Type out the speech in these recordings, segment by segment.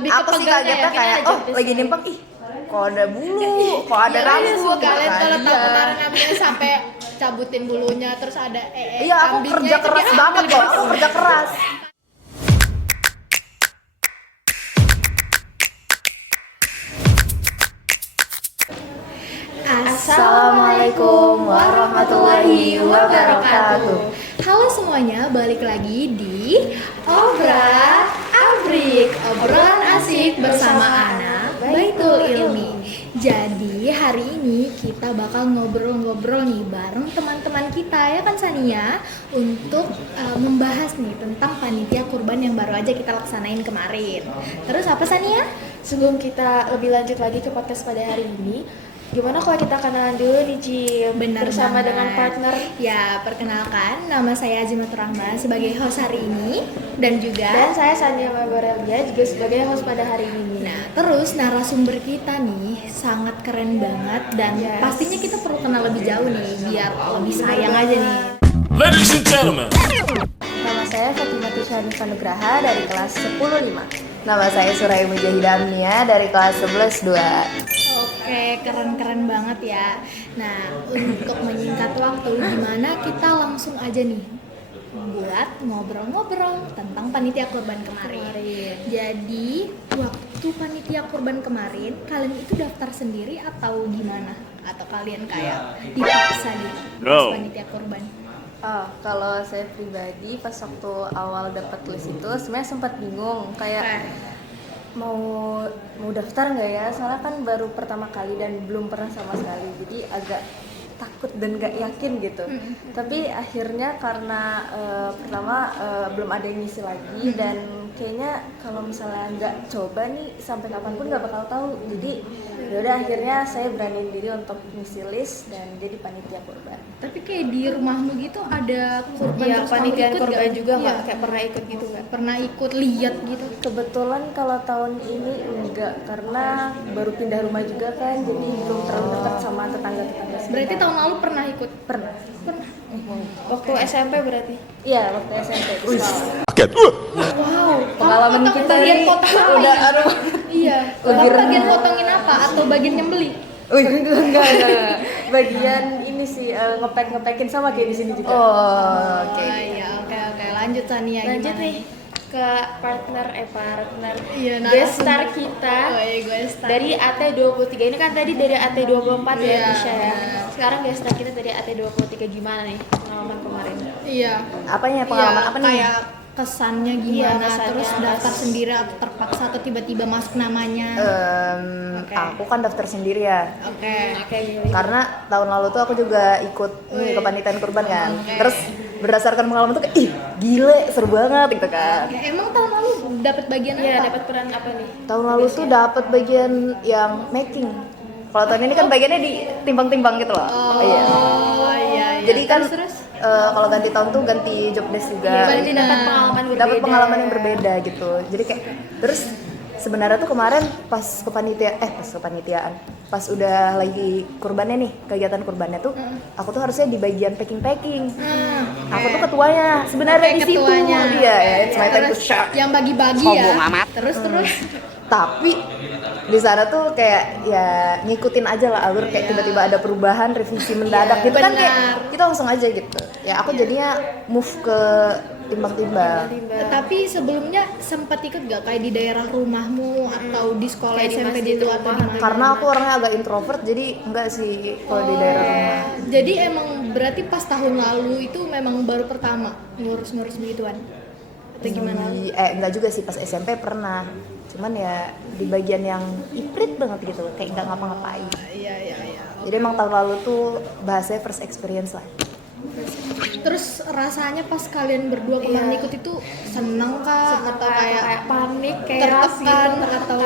lebih ke Aku sih pegelnya kagetnya ya. kayak lagi nimpang, ih kok ada bulu, kok ada rambut gitu Kalian kan. kalau tahu Iya. benaran ambilnya sampai cabutin bulunya terus ada Iya, aku kambingnya kerja itu keras diambil banget dari loh, aku kerja keras. Assalamualaikum warahmatullahi wabarakatuh. Halo semuanya, balik lagi di Obra Abrik, obrolan asik bersama Ana Baitul Ilmi. Jadi hari ini kita bakal ngobrol-ngobrol nih bareng teman-teman kita ya kan Sania, untuk membahas nih tentang panitia kurban yang baru aja kita laksanain kemarin. Terus apa Sania? Sebelum kita lebih lanjut lagi ke podcast pada hari ini, gimana kalau kita kenalan dulu nih Jim, Benar bersama banget. dengan partner. Ya, perkenalkan nama saya Azimat Rahma sebagai host hari ini dan Dan saya Sania Mabarelia juga sebagai host pada hari ini. nah, terus narasumber kita nih sangat keren banget dan Yes. pastinya kita perlu kenal lebih jauh nih biar lebih sayang aja nih. Ladies and gentlemen, Nama saya Fatimah Tisha Nugraha dari kelas 10-5. Nama saya Surai Mujahidah Amnia dari kelas 11-2. Oke, keren-keren banget ya. Nah, untuk menyingkat waktu, gimana kita langsung aja nih buat ngobrol-ngobrol tentang panitia kurban kemarin. Jadi, waktu panitia kurban kemarin, kalian itu daftar sendiri atau gimana? Atau kalian kayak dipaksa di No. panitia kurban? Kalau saya pribadi pas waktu awal dapat list itu sebenarnya sempat bingung kayak mau daftar nggak ya, soalnya kan baru pertama kali dan belum pernah sama sekali, jadi agak takut dan nggak yakin gitu. Tapi akhirnya karena pertama belum ada yang ngisi lagi dan kayaknya kalau misalnya nggak coba nih sampai kapanpun nggak bakal tahu, jadi yaudah akhirnya saya beraniin diri untuk ngisi list dan jadi panitia kurban. Tapi kayak di rumahmu gitu ada kurban Iya, terus kamu panitia ikut kurban nggak? juga nggak Iya. kayak pernah ikut gitu nggak? Pernah ikut lihat gitu? Kebetulan kalau tahun ini enggak, karena baru pindah rumah juga kan, jadi belum terlalu dekat sama tetangga-tetangga sekitar. Berarti tahun lalu pernah ikut? Pernah. Pernah. Waktu SMP berarti? Iya, waktu SMP. Wow, Pengalaman kamu kita bagian ini potong udah apa? aduh. Iya. Lebih Kamu bagian rendah. potongin apa atau bagian nyembeli? Wih, Enggak. Bagian ini sih ngepek-ngepekin sama kayak di sini juga. oh, oke. Oh, iya, oke. Lanjut Tania, Lanjut gimana? nih ke partner Iya, guest narasumber. star kita. Oh, iya, gue start. Dari AT23. Ini kan tadi dari AT24 ya, Iya, Tisha ya. benar. Sekarang guest star kita dari AT23, gimana nih pengalaman kemarin? Iya. Apanya pengalaman Iya, apa nih? Kayak kesannya gimana, Iya, kesannya terus daftar pas- sendiri atau terpaksa atau tiba-tiba masuk namanya. Oke. Aku kan daftar sendiri ya. Oke. Oke, gimana? Karena tahun lalu tuh aku juga ikut nih kepanitiaan kurban kan. Oke. Terus berdasarkan pengalaman tuh kayak ih gile seru banget gitu kan. Ya, emang tahun lalu dapat bagian Iya, apa? dapat peran apa nih? Tahun lalu tuh dapat bagian yang making. Kalau tahun ini kan bagiannya di timbang-timbang gitu loh. Iya. Oh iya. Jadi kan terus kalau ganti tahun tuh ganti job desk juga. Berarti dapat pengalaman berbeda. Dapat pengalaman yang berbeda gitu. Jadi kayak terus sebenarnya tuh kemarin pas kepanitiaan, pas udah lagi kurbannya nih, kegiatan kurbannya tuh, aku tuh harusnya di bagian packing. Aku tuh ketuanya sebenarnya di situ. ketuanya. Iya, ya, it's my time to Terus shine. yang bagi-bagi ya. Terus Tapi di sana tuh kayak ya ngikutin aja lah alur, kayak tiba-tiba ada perubahan, revisi mendadak gitu kan, kayak kita langsung aja gitu. Ya aku jadinya move ke timbang-timbang. tapi sebelumnya sempat ikut gak kayak di daerah rumahmu atau di sekolah Kayak di SMP masjid gitu atau di mana? Karena aku orangnya agak introvert, jadi enggak sih kalau di daerah rumah. Jadi emang berarti pas tahun lalu itu memang baru pertama ngurus-ngurus begituan atau gimana? Enggak juga sih, pas SMP pernah. Cuman ya di bagian yang iprit banget gitu, kayak enggak ngapa-ngapain. Iya. Jadi emang tahun lalu tuh bahasanya first experience lah. Terus rasanya pas kalian berdua kemarin ikut itu seneng kah atau kayak panik, kayak tertekan atau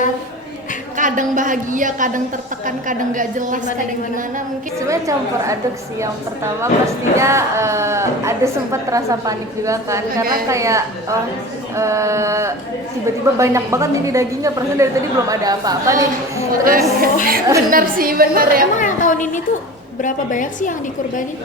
kadang bahagia, kadang tertekan, kadang gak jelas, kadang gimana mungkin? sebenarnya campur aduk sih. Yang pertama pastinya ada sempat terasa panik juga kan, karena kayak tiba-tiba banyak banget ini dagingnya, perasaan dari tadi belum ada apa-apa nih. Terus Bener sih, bener ya. emang yang tahun ini tuh berapa banyak sih yang dikurbanin?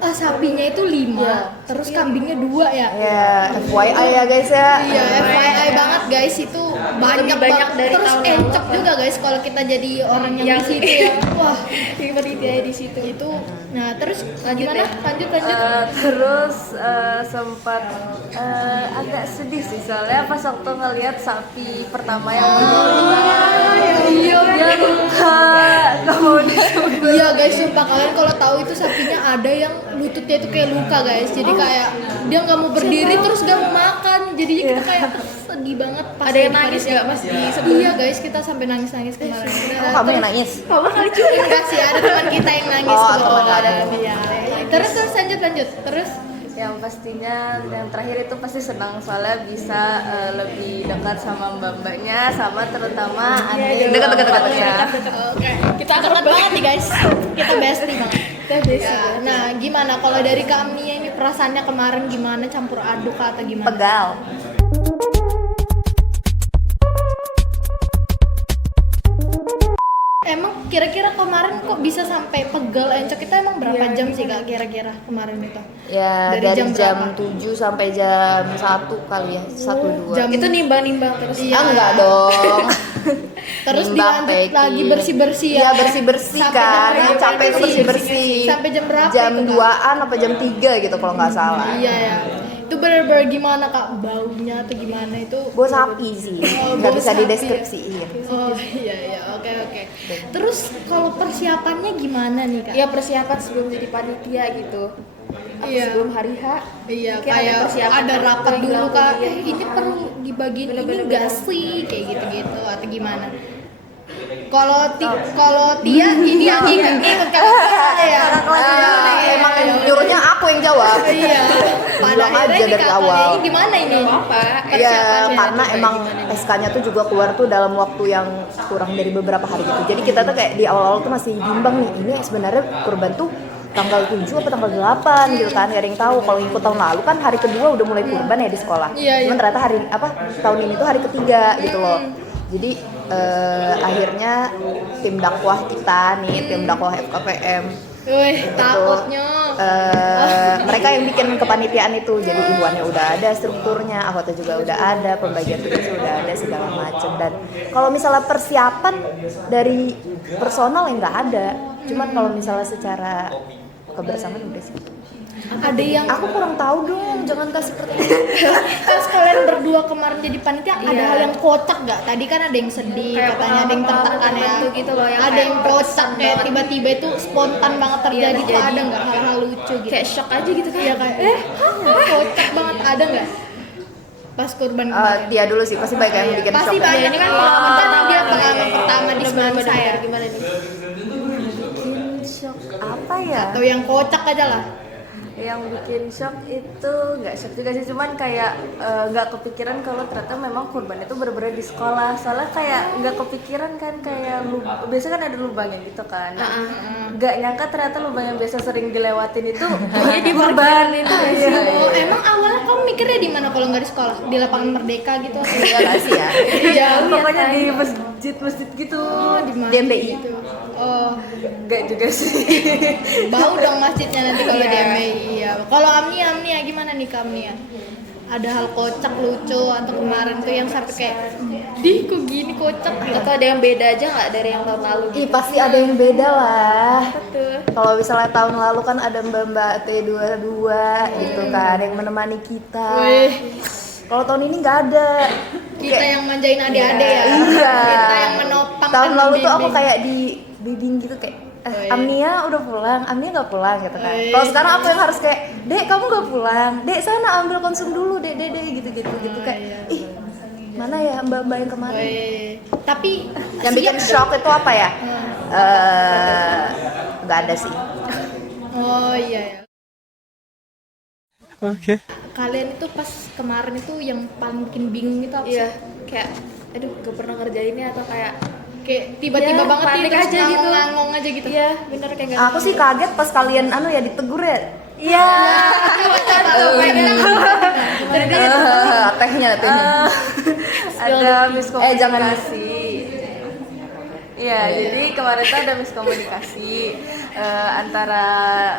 sapinya itu 5, terus kambingnya 2 ya. Ya, FYI ya guys ya. Iya, FYI banget guys, itu banyak banget dari terus tahun encok juga guys kalau kita jadi orang yang di situ ya. Wah, yang panitia di situ. itu. Nah, terus gimana? Lanjut. Terus sempat agak sedih sih soalnya pas waktu ngeliat sapi pertama yang Iya, dia luka, nggak mau disebut. iya guys, sumpah kalian kalau tahu itu sapinya ada yang lututnya itu kayak luka guys. Jadi kayak dia nggak mau berdiri terus nggak mau makan. Jadinya kita kayak sedih banget. Pas Ada yang di nangis panitia. nggak pas di Iya guys, kita sampai nangis kemarin. Oh, kamu yang nangis? Enggak sih, ada teman kita yang nangis. Oh, kebetulan. teman ada. Iya. Terus lanjut. Terus Yang pastinya yang terakhir itu pasti senang soalnya bisa lebih dekat sama mbak-mbaknya sama terutama adik Dekat. ya. oke, kita dekat banget nih guys. Kita bestie banget. Ya, nah, gimana kalau dari kami ini perasaannya kemarin gimana, campur aduk atau gimana? Pegal. Emang kira-kira kemarin kok bisa sampai pegal encok itu emang berapa jam sih Kak kira-kira kemarin itu? Ya Dari dari jam jam berapa? 7 sampai jam 1 kali ya, 1-2. jam- Itu nimbang-nimbang terus. Iya. Enggak dong. Terus Nimbang, dilanjut lagi packing. bersih-bersih ya? Iya, bersih-bersih Sampai kan. jam Yang berapa capek itu sih? bersih-bersih. Sampai jam berapa Jam itu, Kak? 2-an apa jam 3 gitu kalau nggak salah. Iya ya. Itu bener-bener gimana Kak, baunya atau gimana itu? Bau sapi sih. Oh, Nggak bau bisa sapi. dideskripsiin. Oh iya, oke. Terus kalau persiapannya gimana nih Kak? Ya persiapan sebelum jadi panitia gitu. Atau Iya. sebelum hari H. Iya, Kayak ada kayak persiapan ada rapat yang dulu Kak. dilakuin. Ini perlu dibagiin ini Bener-bener. enggak sih? Kayak gitu-gitu atau gimana? Kalau Tia ini yang ikut Kak ya. Emang nyuruhnya aku yang jawab. Iya. Pada Bilang akhirnya aja ini dari Kakaknya awal. ini gimana ini? Ya karena emang SK-nya tuh juga keluar tuh dalam waktu yang kurang dari beberapa hari gitu. Jadi kita tuh kayak di awal-awal tuh masih bimbang nih. Ini sebenarnya kurban tuh tanggal 7 apa tanggal 8 gitu kan. Gak ada yang tahu. Kalau ikut tahun lalu kan hari kedua udah mulai kurban ya di sekolah. Iya. Cuman ternyata tahun ini tuh hari ketiga gitu loh. Jadi akhirnya tim dakwah kita nih, tim dakwah FKPM Wih, itu takutnya. mereka yang bikin kepanitiaan itu. Jadi iwannya udah ada, strukturnya, anggota juga udah ada, pembagian tugas udah ada, segala macem. Dan kalau misalnya persiapan dari personal yang nggak ada, cuman kalau misalnya secara kebersamaan udah sih. Ada yang Aku kurang tahu dong, jangan kasih pertanyaan. pas kalian berdua kemarin jadi panitia ada Iya. hal yang kocak gak? Tadi kan ada yang sedih, Kayak katanya ada yang tertekan ya. gitu loh, yang ada kayak yang kocak kayak tiba-tiba itu spontan banget terjadi. Tuh terjadi. ada nggak hal-hal lucu gitu? Kayak shock aja gitu kan. Iya kayak kocak banget, ada nggak? Pas kurban Eh, kemarin. dia dulu sih, pasti banyak yang bikin Pasti shock. banyak Ini kan kan pengalaman pertama dia pertama. pengalaman pertama di sekolah saya. Gimana nih? Shock apa ya? Atau yang kocak aja lah. Yang bikin shock itu nggak shock juga sih, cuman kayak nggak kepikiran kalau ternyata memang kurban itu bener-bener di sekolah. Soalnya kayak nggak kepikiran kan, kayak biasa kan ada lubangnya gitu kan. Nggak nyangka ternyata lubang yang biasa sering dilewatin itu kayaknya di kurban itu. Oh, emang awalnya kamu mikirnya di mana kalau nggak di sekolah? Di lapangan Merdeka gitu atau Iya nggak sih ya? Iya, pokoknya di masjid-masjid gitu. di mana? DMBI. Gitu. Oh, Nggak juga sih. bau dong masjidnya nanti kalau Iya. di MBI. Iya. Kalau Amnia gimana nih Kak Amnia? Ada hal kocak lucu atau kemarin tuh yang sampai kayak, "Dih, kok gini kocak?" Atau ada yang beda aja nggak dari yang tahun lalu? Ih pasti ada yang beda lah. Betul. Kalau misalnya tahun lalu kan ada mbak-mbak T22 gitu kan yang menemani kita. Wih, Kalau tahun ini nggak ada. kita yang manjain adik-adik ya. Iya. Kita yang menopang Tahun dan lalu tuh aku membimbing. kayak di bimbing gitu kayak Amnia udah pulang, Amnia nggak pulang gitu kan. Wih. Kalau sekarang aku yang harus kayak, Dek kamu nggak pulang, Dek sana ambil konsum dulu, Dek gitu kayak, iya. ih mana ya mbak-mbak yang kemarin. Wih. Tapi Yang bikin shock itu apa ya? Nggak ada sih. oh iya ya. Okay. Kalian itu pas kemarin itu yang paling bikin bingung itu apa sih? Iya, kayak aduh gak pernah ngerjainnya atau kayak Kayak tiba-tiba Ya, banget panik nih terus aja gitu. ngangong aja gitu. iya bener kayak gak Aku sih kaget pas kalian ya ditegur ya. iya Tehnya. ada miskomunikasi. jangan. Iya, jadi kemarin tuh ada miskomunikasi antara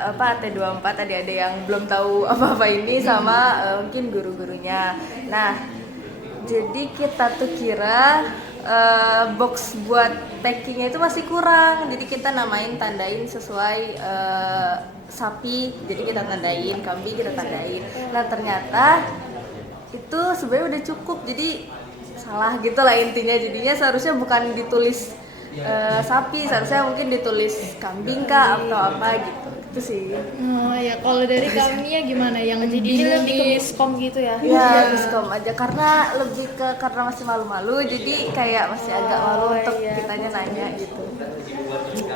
AT24 tadi ada yang belum tahu apa-apa ini sama mungkin guru-gurunya. Nah, jadi kita tuh kira box buat packingnya itu masih kurang. Jadi kita tandain sesuai sapi. Jadi kita tandain, kambing kita tandain. Nah, ternyata itu sebenarnya udah cukup. Jadi salah gitu lah intinya. Jadinya seharusnya bukan ditulis sapi, seharusnya mungkin ditulis kambing kah atau apa gitu. Itu sih. Oh ya, kalau dari kami ya gimana yang Jadi ini lebih ke bingungin? miskom gitu ya. Ya, miskom aja karena lebih ke karena masih malu-malu, jadi kayak masih agak malu untuk kitanya nanya gitu.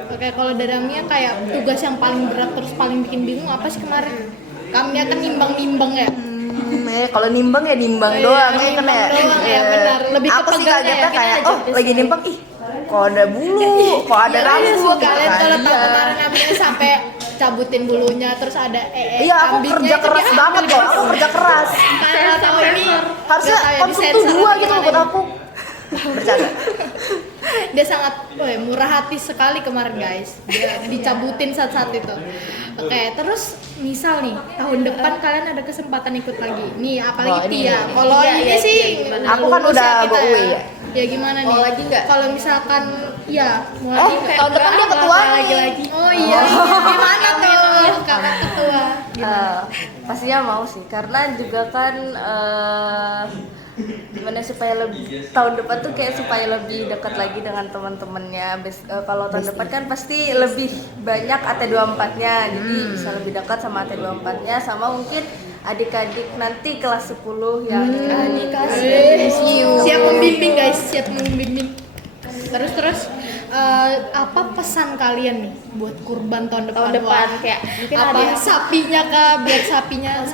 Oke, kalau dari Amia kayak tugas yang paling berat terus paling bikin bingung apa sih kemarin? Kami akan nimbang-nimbang ya. Kalau nimbang ya nimbang Iya, doang nimbang kan ya. doang ya, benar. Lebih ke aku sih pegangnya kagetnya ya, kayak kita oh lagi nimbang ih kok ada bulu, kok ada Iya, rambut. kalian Kan, kalau tahu iya. kemarin Amia sampai cabutin bulunya terus ada Iya aku kambingnya kerja itu keras diambil, banget loh, aku kerja keras. Kalian tahu ini Harusnya nggak tahu ya, konsum tuh disensor 2 atau gitu loh gimana buat ini. aku. Bercanda. Dia sangat murah hati sekali kemarin guys. Dia dicabutin satu-satu itu. Oke, terus misal nih tahun depan kalian ada kesempatan ikut lagi. Nih apalagi Oh, ini. Tia. Kalau Iya, ini iya, sih iya, gimana? Aku kan lulus udah ya kita go-away ya. Ya gimana nih? Mau lagi nggak? Kalau misalkan ya mau lagi kayak tahun depan dia ketua nih. lagi-lagi. Oh iya, gimana tuh? Kakak ketua. Pastinya mau sih karena juga kan gimana supaya lebih tahun depan tuh kayak supaya lebih dekat lagi dengan teman-temannya. Kalau tahun depan kan pasti lebih banyak AT24-nya, jadi bisa lebih dekat sama AT24-nya sama mungkin adik-adik nanti kelas 10 yang Siap membimbing guys, siap membimbing. Terus apa pesan kalian nih buat kurban tahun depan? Tahun depan, Wah, kayak mungkin apa ada yang- sapinya kah biar sapinya harus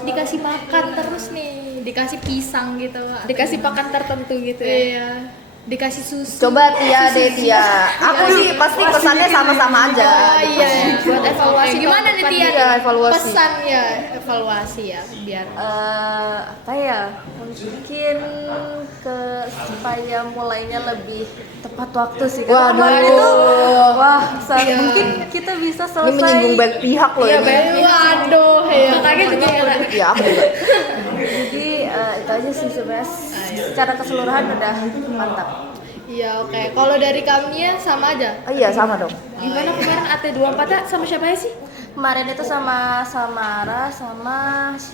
dikasih makan terus nih, dikasih pisang gitu. Dikasih pakan tertentu gitu ya. Iya, dikasih susu. Coba Tia deh Tia. Aku sih pasti pesannya sama-sama aja. Oh iya, Buat evaluasi gimana tahun nih depan Tia? iya, evaluasi. Pesan ya, evaluasi ya biar apa ya mungkin supaya mulainya lebih tepat waktu sih karena Waduh. kemarin itu mungkin kita bisa Ini selesai menyinggung banyak pihak loh Iya, ini. banyak pihak. waduh ya. Kakaknya juga ya. Ya aku juga. jadi itu aja sih sebenarnya secara keseluruhan udah mantap. Iya oke. Kalau dari kami ya sama aja. Oh iya sama dong. Gimana kemarin AT24 sama siapa ya sih? Kemarin itu sama Samara sama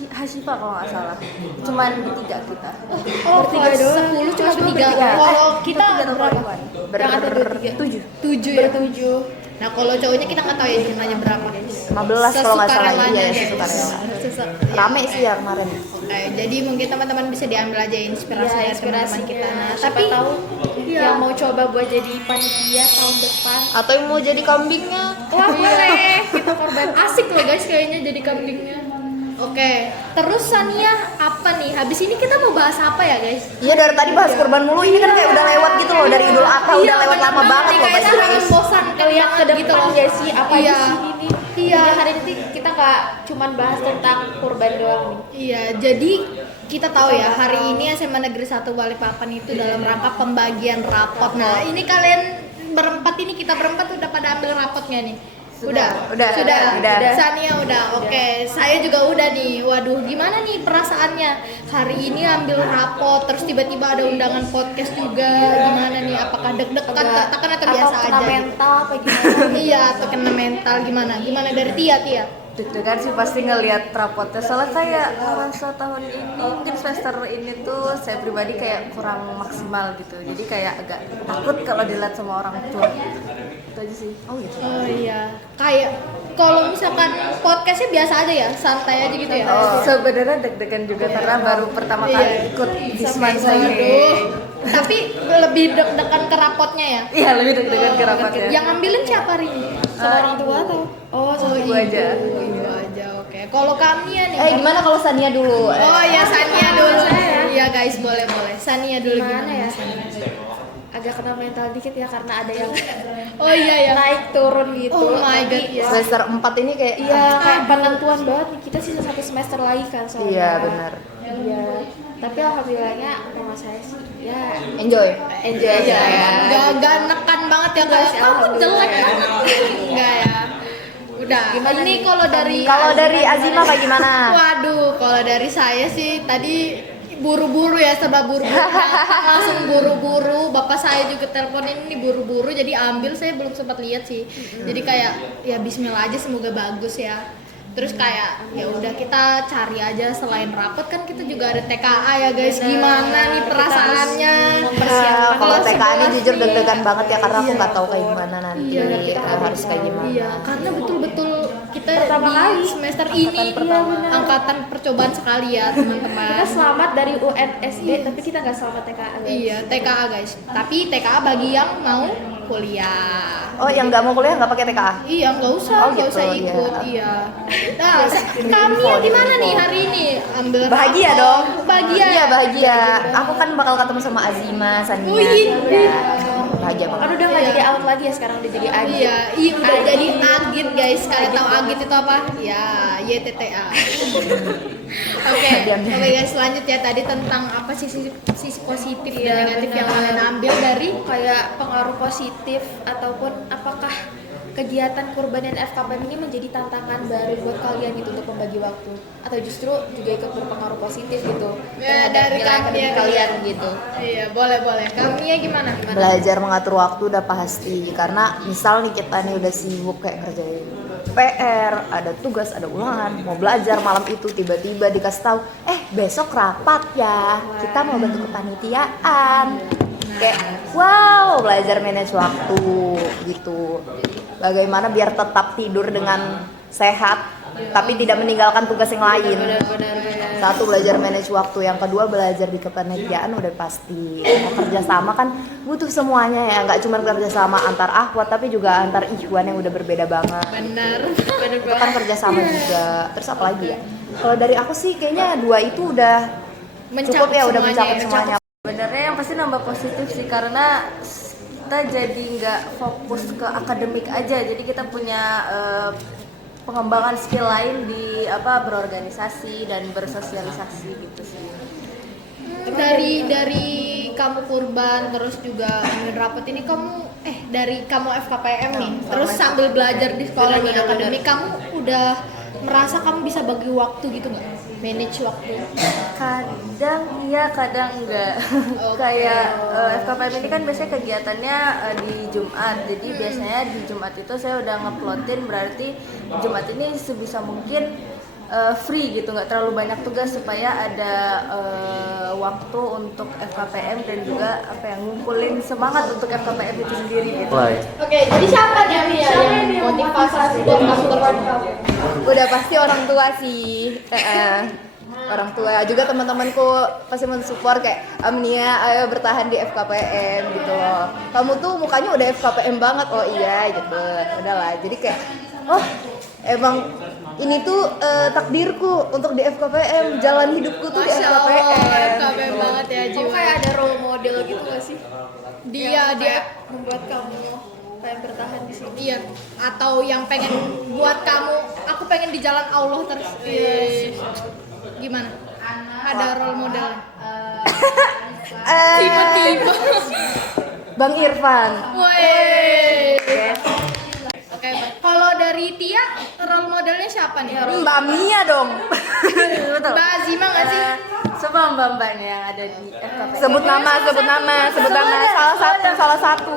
Hasyifa kalau nggak salah cuman bertiga kita. Oh, Bertiga kelas doang. 10 cuma bertiga. Bertiga. Kalau kita Bertiga atau berapa? berapa? Yang ada bertiga. Tujuh. 7 ya. Bertujuh. Nah, kalau cowoknya kita nggak tahu ya jumlahnya berapa, guys. 15 kalau nggak salah. Sesukarelanya, Iya, guys. sesukarela. Ya, Rame sih ya kemarin. Oke, jadi mungkin teman-teman bisa diambil aja inspirasi Iya, dari teman-teman kita. Nah, Siapa tapi tahu Iya. yang mau coba buat jadi panitia tahun depan. Atau yang mau jadi kambingnya. wah boleh kita korban asik loh guys kayaknya jadi kambingnya. Oke, terus Sania apa nih? Habis ini kita mau bahas apa ya guys? Iya dari tadi bahas kurban mulu ini kan kayak udah lewat gitu loh dari Idul Adha udah lewat lama banget loh Kayaknya guys. sangat bosan Lihat ke gitu depan loh. ya sih apa Iya. aja sih ini. Iya. Jadi hari ini kita nggak cuman bahas tentang kurban doang nih. Iya, jadi kita tahu ya hari ini SMA Negeri 1 Balikpapan itu dalam rangka pembagian rapot. Nah, ini kalian berempat ini kita berempat udah pada ambil rapotnya nih. Udah. Udah. Sania udah. Oke, saya juga udah nih. Waduh, gimana nih perasaannya? Hari ini ambil rapot terus tiba-tiba ada undangan podcast juga. Gimana nih? Apakah deg-degan tekan atau biasa kena aja? mental apa gimana? Iya, atau kena mental gimana? Gimana dari Tia? Deg-degan sih pasti ngelihat rapotnya soalnya kayak masa tahun ini mungkin semester ini tuh saya pribadi kayak kurang maksimal gitu jadi kayak agak takut kalau dilihat sama orang tua itu aja sih. Oh gitu. Oh iya, kayak kalau misalkan podcastnya biasa aja ya, santai aja gitu ya. Sebenarnya deg-degan juga karena baru pertama Iya. kali ikut Dismansa ini. Aduh. Tapi lebih deg-degan ke rapotnya ya. Iya lebih deg-degan ke rapotnya. Yang ngambilin siapa hari ini? Sama orang tua atau? Oh, sama Ibu aja. Ibu aja, oke. Kalau kami ya nih. Gimana kalau Sania dulu? Oh iya Sania dulu. Iya guys, boleh. Sania dulu Gimana gimana ya? Sania? Agak kena mental dikit ya karena ada yang Oh iya ya. naik turun gitu. Oh my god, Tapi, iya. Semester 4 ini kayak Iya, kayak penentuan banget nih. Kita sisa 1 semester lagi kan soalnya. Iya benar. Iya. Tapi alhamdulillahnya nama saya sih ya Enjoy. enjoy aja ya. Gak nekan banget ya kayak sih, kamu jelek alhamdulillah. banget. Enggak ya. Udah. Gimana Ini nih? Kalau dari Azima kayak gimana? Waduh, kalau dari saya sih tadi buru-buru ya, serba buru-buru. Langsung buru-buru. Bapak saya juga teleponin ini buru-buru, jadi ambil, saya belum sempat lihat sih. Jadi kayak ya bismillah aja, semoga bagus ya. Terus kayak ya udah kita cari aja, selain rapot kan kita juga ada TKA ya guys. Gimana nih perasaannya? Nah, kalau Kelas TKA ini 11 jujur nih. deg-degan banget ya karena aku nggak tahu kayak gimana nanti Iya, harus kayak gimana. Iya, karena betul-betul kita Pertama di kali. semester ini angkatan percobaan sekali ya teman-teman. Kita selamat dari UNSD tapi kita nggak selamat TKA. guys. Iya, TKA guys. Tapi TKA bagi yang mau kuliah. Oh, yang nggak mau kuliah nggak pakai TKA? Iya, nggak usah, Oh, nggak gitu, usah iya. ikut. Iya. Nah, kami yang gimana nih hari ini? Ambil Bahagia rapot. dong. Bahagia. Iya, bahagia. Aku kan bakal ketemu sama Azima, Sania. Wih. Ya, bahagia Kan banget. udah nggak Iya. jadi out lagi ya, sekarang udah jadi Agi. Iya, udah jadi agit guys. Kalian tahu agit itu apa? Ya, YTTA. Oke, Diam-diam. oke guys, lanjut ya tadi tentang apa sisi positif dan negatif yang kalian ambil dari Kayak pengaruh positif ataupun apakah kegiatan kurban dan FKPM ini menjadi tantangan baru buat kalian gitu untuk membagi waktu, atau justru juga ikut berpengaruh positif gitu Ya, terhadap dari nilai kami akademik ya, kalian gitu. Iya, boleh. Kami ya gimana? Belajar mengatur waktu udah pasti karena misal nih kita nih udah sibuk kayak ngerjain PR, ada tugas, ada ulangan, mau belajar malam itu tiba-tiba dikasih tahu, besok rapat ya, kita mau bentuk kepanitiaan. Kayak wow, belajar manage waktu gitu. Bagaimana biar tetap tidur dengan sehat tapi tidak meninggalkan tugas yang lain. Satu, belajar manage waktu, yang kedua belajar di kepanitiaan udah pasti. Mau kerja sama kan butuh semuanya ya, nggak cuma kerja sama antar akhwat tapi juga antar ikhwan yang udah berbeda banget. Benar. Itu kan kerja sama juga. Terus apa lagi ya? Kalau dari aku sih kayaknya dua itu udah cukup ya, udah mencakup semuanya. Sebenarnya yang pasti nambah positif sih karena kita jadi nggak fokus ke akademik aja, jadi kita punya pengembangan skill lain di berorganisasi dan bersosialisasi gitu sih. Dari kamu kurban terus juga ambil rapot ini kamu dari kamu FKPM nih, terus sambil belajar di sekolah nih akademik, kamu udah merasa kamu bisa bagi waktu gitu nggak? Manage waktu? Kadang iya, kadang enggak. Kayak FKPM ini kan biasanya kegiatannya di Jumat. Jadi biasanya di Jumat itu saya udah ngeplotin, berarti Jumat ini sebisa mungkin free gitu, nggak terlalu banyak tugas supaya ada waktu untuk FKPM dan juga ngumpulin semangat untuk FKPM itu sendiri gitu. Oke, jadi siapa nih yang motivasi buat kamu kurban? Udah pasti orang tua sih. Orang tua juga, teman-temanku pasti mensupport kayak Amnia ayo bertahan di FKPM gitu loh. Kamu tuh mukanya udah FKPM banget. Oh iya gitu. Udahlah. Jadi kayak emang ini tuh takdirku untuk di FKPM, jalan hidupku tuh di Masya Allah, FKPM. FKPM banget ya Kamu jiwa. kayak ada role model gitu gak sih? Dia Membuat kamu pengen bertahan di sini. Iya, atau yang pengen buat kamu, aku pengen di jalan Allah terus. Gimana? Ada role model? Tiba-tiba. Bang Irfan. Woi. Oke, kalau dari Tia, role modelnya siapa nih? Mbak Mia dong. Betul. Mbak Azima nggak sih? Coba mbak-mbaknya yang ada di FKPM. Sebut nama. Salah satu.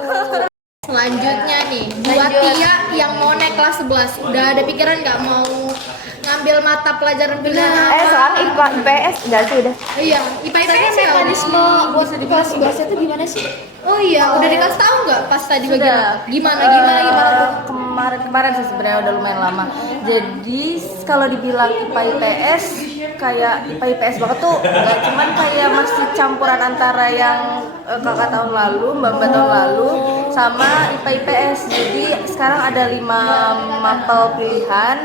Selanjutnya nih, buat Tia yang mau naik kelas 11, udah ada pikiran nggak mau ngambil mata pelajaran pilihan apa? Sekarang IPA, IPS enggak sih udah. Iya, IPA IPS ya. Mekanisme buat di kelas 11 itu gimana sih? Oh iya, udah dikasih tahu nggak pas tadi Sudah. bagian? Gimana? Kemarin sih sebenarnya udah lumayan lama. Jadi kalau dibilang IPA IPS kayak IPA IPS banget tuh, nggak cuman kayak masih campuran antara yang kakak tahun lalu, mbak tahun lalu sama IPA IPS. Jadi sekarang ada 5 mapel pilihan.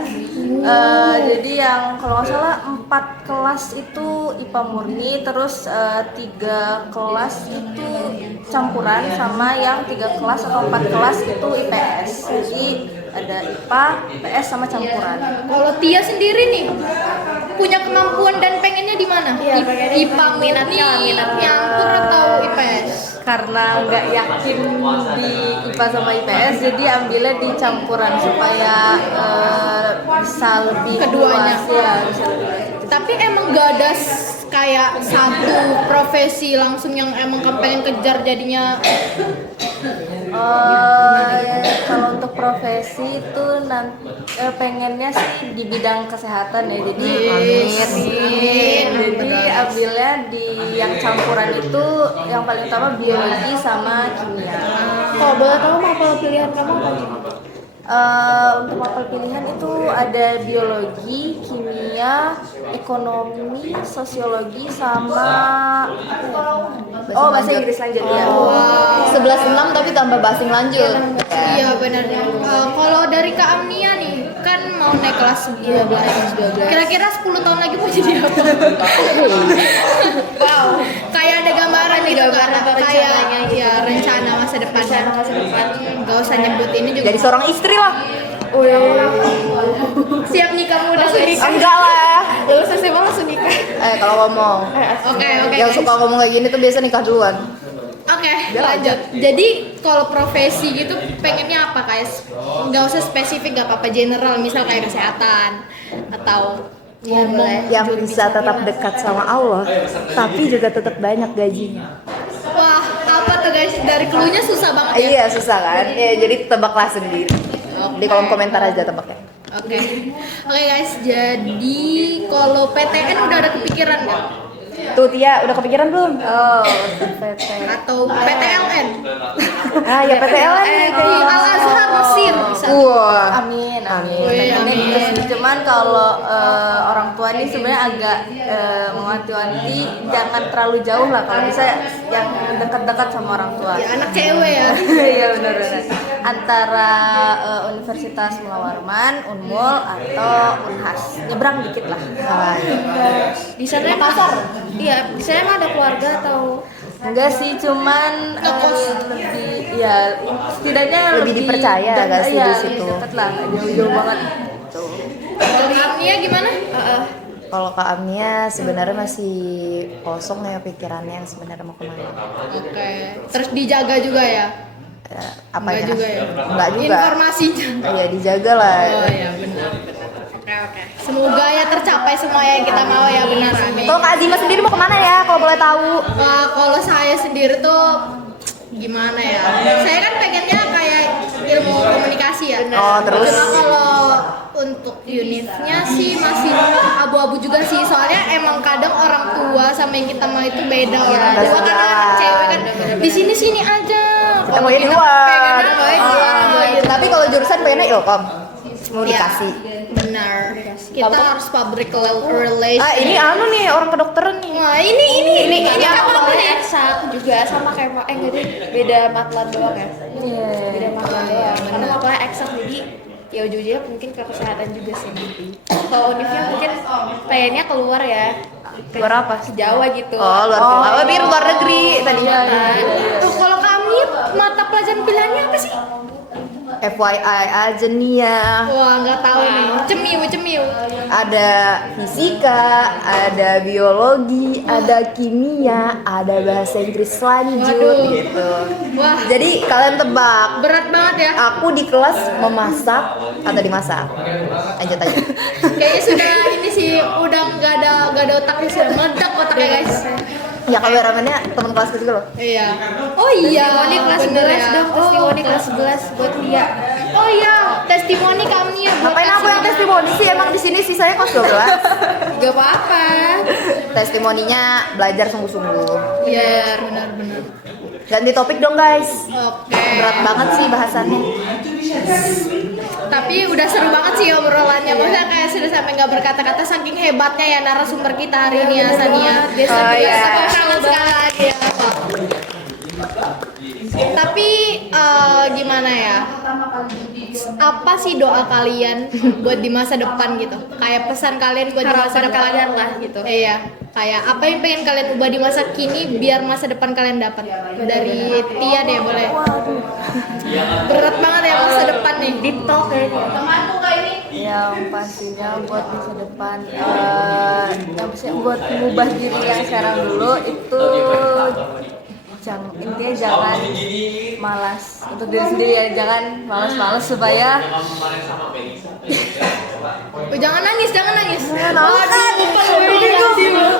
Jadi yang kalau nggak salah 4 kelas itu IPA murni, terus 3 kelas itu campuran, sama yang 3 kelas atau 4 kelas itu IPS. Jadi ada IPA, IPS sama campuran. Kalau Tia sendiri nih, punya kemampuan dan pengennya di mana? Iya, pengennya IPA minatnya, nyampur atau IPS? Karena nggak yakin di IPA sama IPS, jadi ambilnya di campuran supaya bisa lebih Keduanya. luas, ya, bisa lebih luas. Tapi emang gak ada kayak satu profesi langsung yang emang kamu pengen kejar jadinya. Kalau untuk profesi itu pengennya sih di bidang kesehatan ya, jadi amin. Jadi ambilnya di yang campuran itu yang paling utama biologi sama kimia. Kalau boleh tahu mapel pilihan kamu apa nih? Untuk mapel pilihan itu ada biologi, kimia, ekonomi, sosiologi, sama apa ya? Bahasa Inggris lanjut ya. 11-6 tapi tambah basing lanjut. Iya benar. Kalau dari Kak Amnia nih kan mau naik kelas 12. Kira-kira 10 tahun lagi mau jadi apa? Wow, kayak ada gambaran nih kayak ya rencana masa depannya. Gak usah nyebut ini juga. Jadi seorang istri lah. Siap nikah muda guys. Enggak lah. Lulus SMA langsung nikah. Kalau ngomong Oke. yang guys. suka ngomong kayak gini tuh biasa nikah duluan. Oke, lanjut. Jadi kalau profesi gitu pengennya apa guys? Nggak usah spesifik, nggak apa-apa general, misal kayak kesehatan atau ngomong. Yang bisa tetap dekat sama Allah, tapi juga tetap banyak gajinya. Wah, apa tuh guys? Dari cluenya susah banget ya. Iya susah kan? Ya jadi tebaklah sendiri. Di kolom komentar aja tebaknya. Oke guys. Jadi kalau PTN udah ada kepikiran nggak? Tuh Tia, udah kepikiran belum? PT. Atau PTLN? Ah ya PTLN nih. Di Al Azhar Mesir bisa. Wah. Amin. Wih, Pengennya amin. gitu sih. Cuman kalau orang tua nih sebenarnya agak mewanti-wanti jangan terlalu jauh lah, kalau bisa yang dekat-dekat sama orang tua. Ya anak cewek ya. Iya benar. Antara Universitas Mula Warman, Unmul atau Unhas. Nyebrang dikit lah. Di sana pasar. Iya, di sana emang ada keluarga atau Enggak sih, cuman lebih ya setidaknya Lebih dipercaya nggak sih di situ? Lebih deket lah, nggak jauh-jauh banget. Kalau Amnia gimana? Kalau Kak Amnia sebenarnya masih kosong ya pikirannya yang sebenarnya mau kemana. Oke. Terus dijaga juga ya? Apa Enggak juga ya? Enggak juga. Informasinya. Iya dijaga lah. Oh iya benar. Oke. Semoga ya tercapai semua yang kita mau ya, benar. Amin. Kalau Kak Azima sendiri mau kemana ya kalau boleh tahu? Wah, kalau saya sendiri tuh gimana ya? Saya kan pengennya kayak ilmu komunikasi ya. Oh, terus? Cuma kalau untuk unitnya sih masih abu-abu juga sih. Soalnya emang kadang orang tua sama yang kita mau itu beda orang. Cuma kan anak cewek kan di sini aja. Kita Kalau maunya di luar. pengennya maunya di luar. Tapi kalau jurusan pengennya ilkom. Komunikasi. Benar. Kita harus public relation. Ah, ini anu nih orang kedokteran nih. Wah, ini kalau apa boleh nih? eksak juga sama kayak enggak deh, beda matlan doang ya. Beda matlan doang. Karena matlannya eksak jadi ya ujung-ujungnya mungkin ke kesehatan juga sih. Kalau univnya mungkin pengennya keluar ya. Luar apa? Ke Jawa gitu. Oh, luar Jawa. Oh, biar luar negeri tadi. Tuh kalau kami mata pelajaran pilihannya apa sih? FYI aja nih ya. Wah, nggak tahu nih. Cemiu. Ada fisika, ada biologi, ada kimia, ada bahasa Inggris lanjut Waduh. gitu. Wah, Jadi kalian tebak, berat banget ya. aku di kelas memasak atau dimasak? Lanjut aja. Kayaknya sudah ini sih udah nggak ada otaknya, sudah meledak otaknya guys. Ya kameramennya teman kelasku juga loh. Iya. Oh iya. Testimoni kelas bener 11 dong, testimoni kelas 11 buat Lia. Oh iya, testimoni kami ya. buat Ngapain aku yang kasih. testimoni sih? Emang di sini sisanya kelas 12. Gak apa-apa. Testimoninya belajar sungguh-sungguh. Iya, benar. Ganti topik dong guys. Oke. Berat banget sih bahasannya. Tapi udah seru banget sih obrolannya. Maksudnya kayak sudah sampai nggak berkata-kata saking hebatnya ya narasumber kita hari ini ya Sania. Oh, iya. Sangat sekali lagi ya. Tapi gimana ya? Apa sih doa kalian buat di masa depan gitu? Kayak pesan kalian buat di masa Harapan depan kalian lah gitu. Iya. Kayak apa yang pengen kalian ubah di masa kini biar masa depan kalian dapat? Dari Tia deh boleh. Berat banget ya masa depan nih. Deep talk kayaknya. Temanku kayak ini. Ya Yang pastinya buat masa depan, yang pastinya buat mengubah diri yang sekarang dulu itu intinya jangan malas untuk diri sendiri ya, jangan malas-malas supaya Oh, jangan nangis.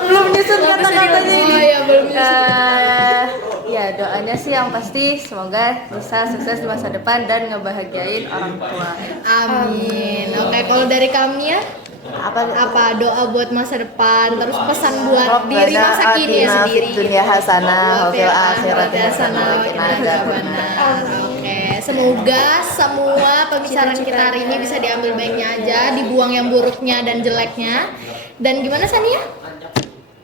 belum nyusun kata-katanya ini. Oh iya, belum nyusun. Ya doanya sih yang pasti semoga bisa sukses di masa depan dan ngebahagiain orang tua. Amin. Oke, kalau dari kami ya apa doa buat masa depan, terus pesan buat diri masa kini ya sendiri. Dunia hasanah, wafil akhirati hasanah, hasanah, wa qina adzabannar. Oke, semoga semua pembicaraan kita hari ini bisa diambil baiknya aja, dibuang yang buruknya dan jeleknya. Dan gimana Sania?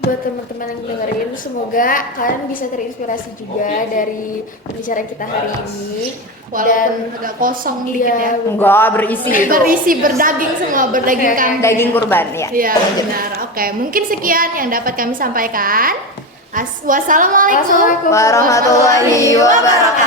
Buat teman-teman yang dengerin, semoga kalian bisa terinspirasi juga dari pembicaraan kita hari ini. Walaupun agak kosong dikit ya. Enggak, berisi itu. Berisi, berdaging semua, berdaging kambing. Daging kurban ya. Iya benar. Oke, mungkin sekian yang dapat kami sampaikan. Wassalamualaikum Warahmatullahi wabarakatuh.